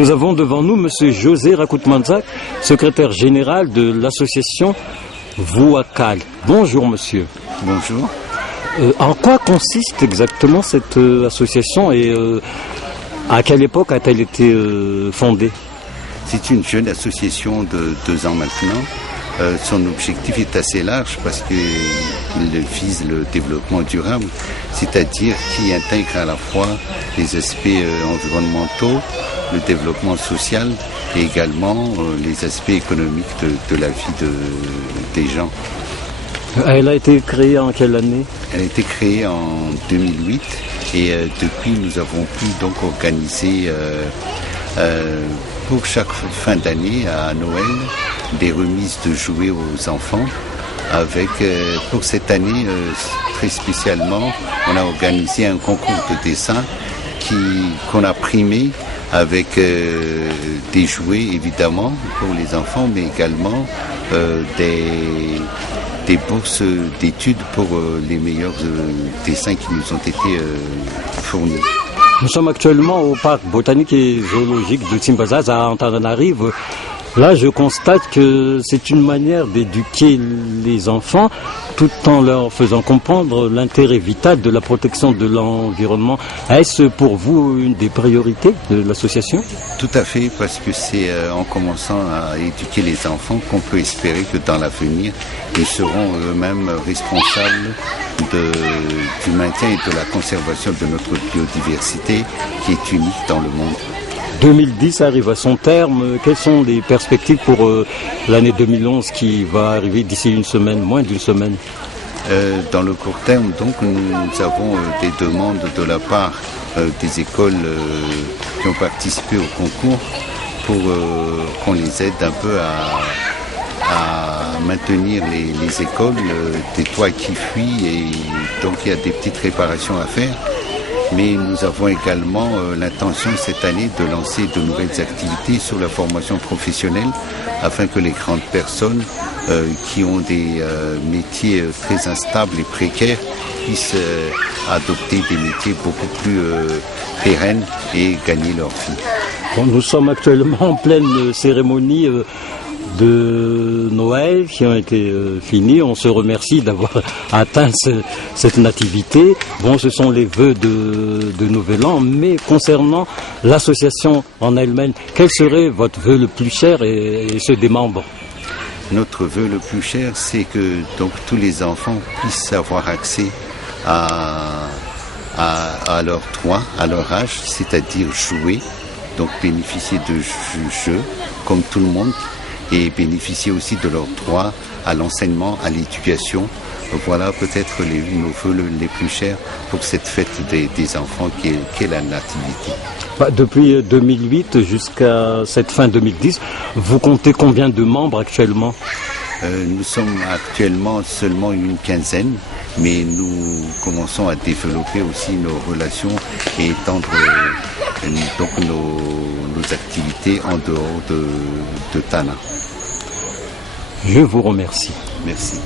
Nous avons devant nous Monsieur José Rakoutmanzak, secrétaire général de l'association Vouakal. Bonjour monsieur. Bonjour. En quoi consiste exactement cette association et à quelle époque a-t-elle été fondée? C'est une jeune association de 2 ans maintenant. Son objectif est assez large parce qu'il vise le développement durable, c'est-à-dire qui intègre à la fois les aspects environnementaux, le développement social et également les aspects économiques de la vie des gens. Elle a été créée en quelle année? Elle a été créée en 2008 et depuis nous avons pu donc organiser pour chaque fin d'année à Noël des remises de jouets aux enfants. Avec pour cette année très spécialement, on a organisé un concours de dessin qu'on a primé avec des jouets évidemment pour les enfants, mais également des bourses d'études pour les meilleurs dessins qui nous ont été fournis. Nous sommes actuellement au parc botanique et zoologique de Tsimbazaz à Antananarivo. Là, je constate que c'est une manière d'éduquer les enfants tout en leur faisant comprendre l'intérêt vital de la protection de l'environnement. Est-ce pour vous une des priorités de l'association? Tout à fait, parce que c'est en commençant à éduquer les enfants qu'on peut espérer que dans l'avenir, ils seront eux-mêmes responsables du maintien et de la conservation de notre biodiversité qui est unique dans le monde. 2010 arrive à son terme. Quelles sont les perspectives pour l'année 2011 qui va arriver d'ici une semaine, moins d'une semaine? Dans le court terme, donc, nous avons des demandes de la part des écoles qui ont participé au concours pour qu'on les aide un peu à maintenir les écoles, des toits qui fuient et donc il y a des petites réparations à faire. Mais nous avons également l'intention cette année de lancer de nouvelles activités sur la formation professionnelle afin que les grandes personnes qui ont des métiers très instables et précaires puissent adopter des métiers beaucoup plus pérennes et gagner leur vie. Bon, nous sommes actuellement en pleine cérémonie de Noël qui ont été finis. On se remercie d'avoir atteint cette nativité. Bon, ce sont les vœux de Nouvel An, mais concernant l'association en elle-même, quel serait votre vœu le plus cher et ceux des membres? Notre vœu le plus cher, c'est que donc tous les enfants puissent avoir accès à leurs droits, à leur âge, c'est-à-dire jouer, donc bénéficier de jeux comme tout le monde, et bénéficier aussi de leurs droits à l'enseignement, à l'éducation. Voilà peut-être nos vœux les plus chers pour cette fête des enfants qui est la nativité. Depuis 2008 jusqu'à cette fin 2010, vous comptez combien de membres actuellement? Nous sommes actuellement seulement une quinzaine, mais nous commençons à développer aussi nos relations et étendre donc nos activités en dehors de Tana. Je vous remercie. Merci.